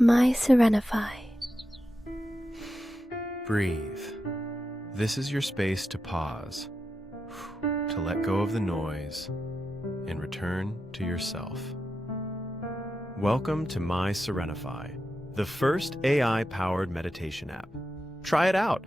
MySerenify. Breathe. This is your space to pause, to let go of the noise, and return to yourself. Welcome to MySerenify, the first AI-powered meditation app. Try it out.